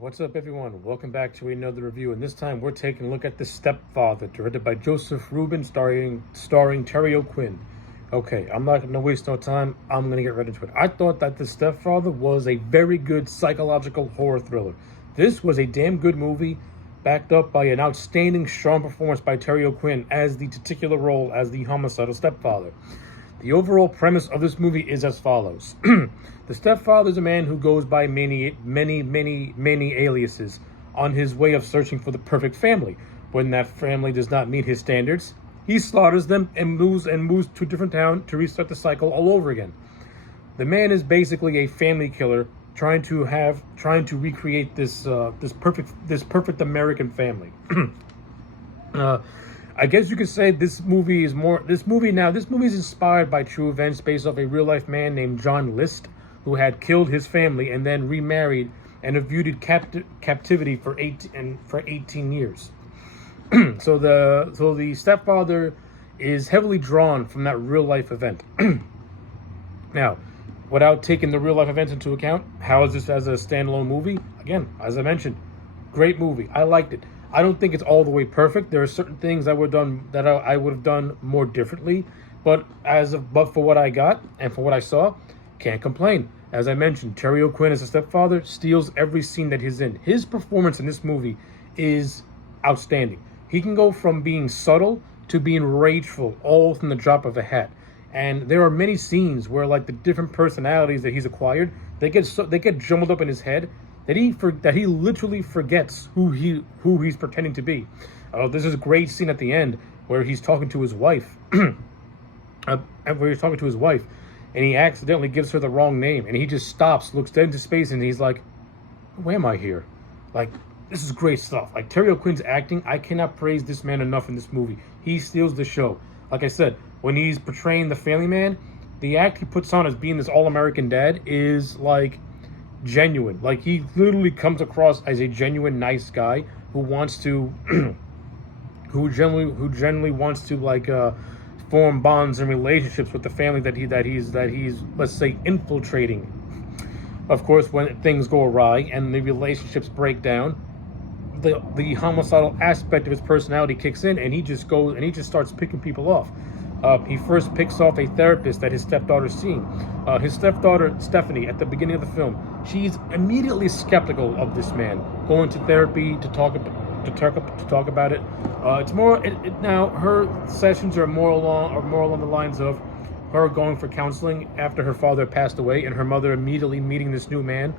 What's up, everyone? Welcome back to another review, and this time we're taking a look at The Stepfather, directed by Joseph Rubin, starring Terry O'Quinn. Okay, I'm not going to waste no time. I'm going to get right into it. I thought that The Stepfather was a very good psychological horror thriller. This was a damn good movie, backed up by an outstanding, strong performance by Terry O'Quinn as the titular role as the homicidal stepfather. The overall premise of this movie is as follows. The stepfather is a man who goes by many aliases on his way of searching for the perfect family. When that family does not meet his standards, he slaughters them and moves to a different town to restart the cycle all over again. The man is basically a family killer trying to recreate this perfect American family. I guess you could say this movie is inspired by true events based off a real life man named John List, who had killed his family and then remarried and evaded captivity for 18 years. So the stepfather is heavily drawn from that real life event. Now, without taking the real life events into account, how is this as a standalone movie? Again, as I mentioned, great movie. I liked it. I don't think it's all the way perfect. There are certain things I would have done more differently, but for what I got and for what I saw, can't complain. As I mentioned, Terry O'Quinn as a stepfather steals every scene that he's in. His performance in this movie is outstanding. He can go from being subtle to being rageful, all from the drop of a hat. And there are many scenes where, like, the different personalities that he's acquired, they get jumbled up in his head that he literally forgets who he's pretending to be. There's this great scene at the end where he's talking to his wife, and he accidentally gives her the wrong name, and he just stops, looks dead into space, and he's like, "Why am I here?" Like, this is great stuff. Like, Terry O'Quinn's acting, I cannot praise this man enough in this movie. He steals the show. Like I said, when he's portraying the family man, the act he puts on as being this all-American dad is like genuine. Like, he literally comes across as a genuine nice guy who wants to who generally wants to, like, form bonds and relationships with the family that he's let's say infiltrating. Of course, when things go awry and the relationships break down, the homicidal aspect of his personality kicks in, and he just starts picking people off. He first picks off a therapist that his stepdaughter's seeing. His stepdaughter, Stephanie, at the beginning of the film, she's immediately skeptical of this man, going to therapy to talk about it. It's more now her sessions are more along the lines of her going for counseling after her father passed away and her mother immediately meeting this new man.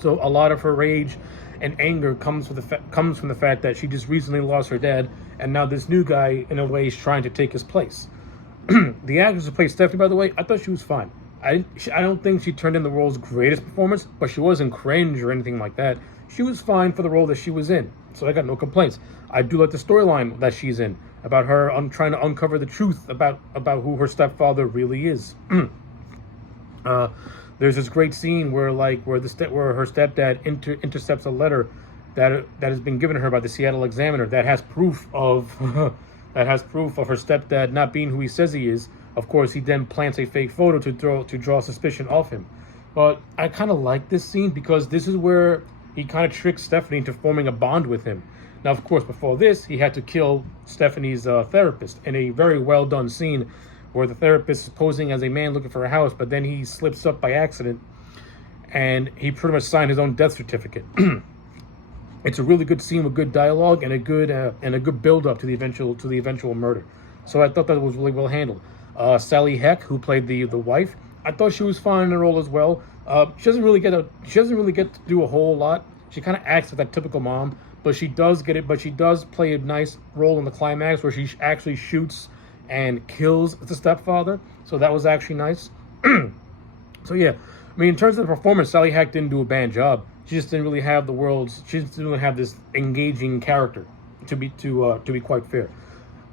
So a lot of her rage and anger comes from the fact that she just recently lost her dad, and now this new guy, in a way, is trying to take his place. The actress who played Stephanie, by the way, I thought she was fine. I don't think she turned in the world's greatest performance, but she wasn't cringe or anything like that. She was fine for the role that she was in, so I got no complaints. I do like the storyline that she's in, about her trying to uncover the truth about who her stepfather really is. There's this great scene where her stepdad intercepts a letter that has been given to her by the Seattle Examiner that has proof of her stepdad not being who he says he is. Of course, he then plants a fake photo to draw suspicion off him. But I kind of like this scene because this is where he kind of tricks Stephanie into forming a bond with him. Now, of course, before this, he had to kill Stephanie's therapist in a very well done scene where the therapist is posing as a man looking for a house, but then he slips up by accident, and he pretty much signed his own death certificate. It's a really good scene with good dialogue and a good build up to the eventual murder. So I thought that was really well handled. Sally Heck, who played the wife, I thought she was fine in the role as well. She doesn't really get to do a whole lot. She kind of acts like that typical mom, but she does get it. But she does play a nice role in the climax where she actually shoots and kills the stepfather. So that was actually nice. So yeah, I mean, in terms of the performance, Sally Heck didn't do a bad job. She just didn't really have this engaging character, to be quite fair.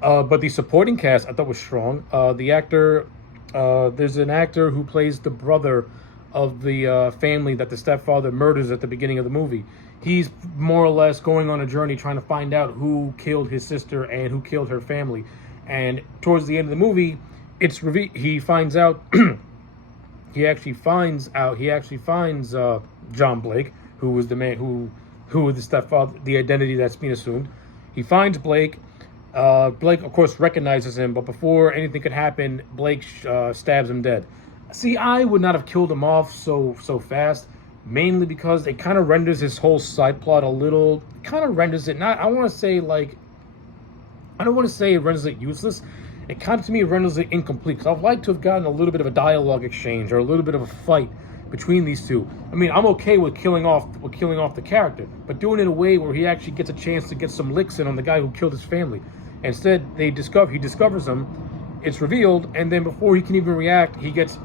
But the supporting cast I thought was strong. There's an actor who plays the brother of the family that the stepfather murders at the beginning of the movie. He's more or less going on a journey trying to find out who killed his sister and who killed her family. And towards the end of the movie, he finds out. He actually finds John Blake, who was the man who was the stepfather, the identity that's being assumed. He finds Blake. Blake, of course, recognizes him, but before anything could happen, Blake stabs him dead. See, I would not have killed him off so fast, mainly because it kind of renders his whole side plot a little, kind of renders it, not, I want to say, like, I don't want to say it renders it useless. It kind of, to me, renders it incomplete, because I'd like to have gotten a little bit of a dialogue exchange, or a little bit of a fight between these two. I mean, I'm okay with killing off the character, but doing it in a way where he actually gets a chance to get some licks in on the guy who killed his family. Instead, he discovers him, it's revealed, and then before he can even react, he gets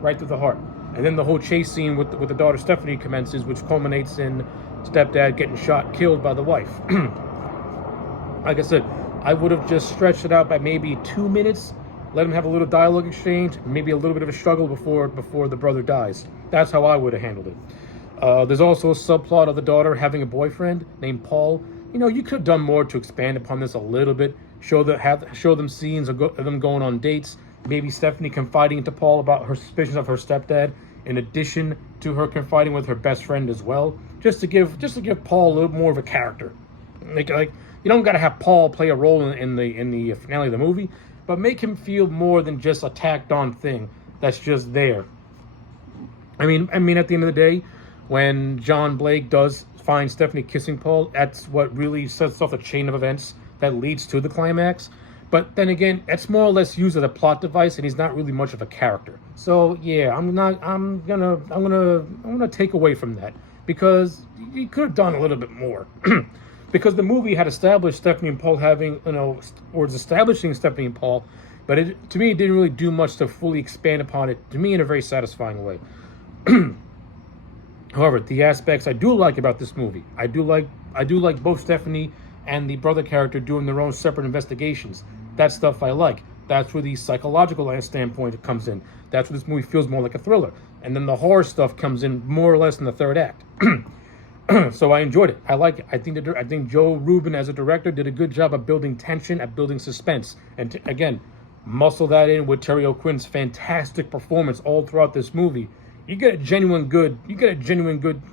right through the heart. And then the whole chase scene with the daughter Stephanie commences, which culminates in stepdad getting killed by the wife. Like I said, I would have just stretched it out by maybe 2 minutes, let him have a little dialogue exchange, maybe a little bit of a struggle before the brother dies. That's how I would have handled it. There's also a subplot of the daughter having a boyfriend named Paul. You know, you could have done more to expand upon this a little bit. Show them scenes of them going on dates. Maybe Stephanie confiding to Paul about her suspicions of her stepdad, in addition to her confiding with her best friend as well. Just to give Paul a little more of a character. Like you don't gotta have Paul play a role in the finale of the movie, but make him feel more than just a tacked on thing that's just there. I mean, at the end of the day, when John Blake does find Stephanie kissing Paul, that's what really sets off a chain of events that leads to the climax. But then again, it's more or less used as a plot device, and he's not really much of a character. So yeah, I'm gonna take away from that, because he could have done a little bit more. Because the movie had established Stephanie and Paul having, or is establishing Stephanie and Paul, but to me, it didn't really do much to fully expand upon it, to me, in a very satisfying way. However, the aspects I do like about this movie, I do like both Stephanie and the brother character doing their own separate investigations. That stuff I like. That's where the psychological standpoint comes in. That's where this movie feels more like a thriller. And then the horror stuff comes in more or less in the third act. So I enjoyed it. I like it. I think Joe Rubin as a director did a good job of building tension, at building suspense, and again, muscle that in with Terry O'Quinn's fantastic performance all throughout this movie. You get a genuine good,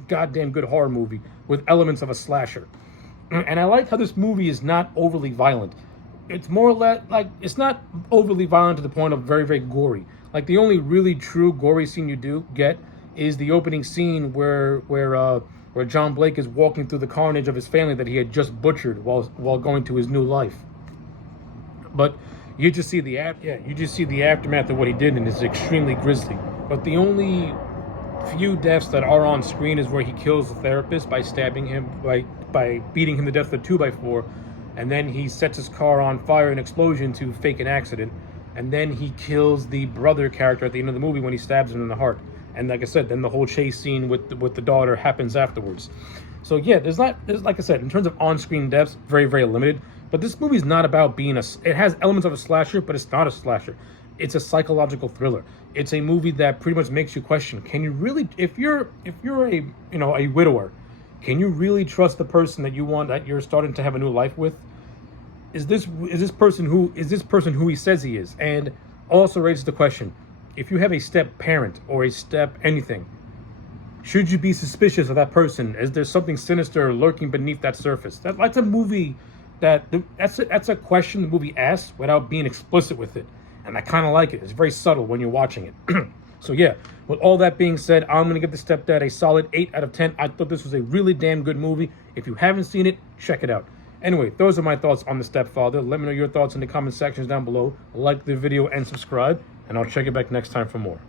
goddamn good horror movie with elements of a slasher. And I like how this movie is not overly violent. It's more or less like, it's not overly violent to the point of very, very gory. Like, the only really true gory scene you get is the opening scene where John Blake is walking through the carnage of his family that he had just butchered while going to his new life. But you just see the aftermath of what he did, and it's extremely grisly. But the only few deaths that are on screen is where he kills the therapist by stabbing him, by beating him to death with a 2x4, and then he sets his car on fire in an explosion to fake an accident, and then he kills the brother character at the end of the movie when he stabs him in the heart. And like I said, then the whole chase scene with the daughter happens afterwards. So yeah, there's like I said, in terms of on-screen deaths, very, very limited. But this movie's not about being it has elements of a slasher, but it's not a slasher. It's a psychological thriller. It's a movie that pretty much makes you question: can you really, if you're a widower, can you really trust the person that you're starting to have a new life with? Is this person who he says he is? And also raises the question: if you have a step parent or a step anything, should you be suspicious of that person? Is there something sinister lurking beneath that surface? That's a movie that's a question the movie asks without being explicit with it. And I kind of like it. It's very subtle when you're watching it. So yeah, with all that being said, I'm going to give The Stepdad a solid 8 out of 10. I thought this was a really damn good movie. If you haven't seen it, check it out. Anyway, those are my thoughts on The Stepfather. Let me know your thoughts in the comment sections down below. Like the video and subscribe, and I'll check you back next time for more.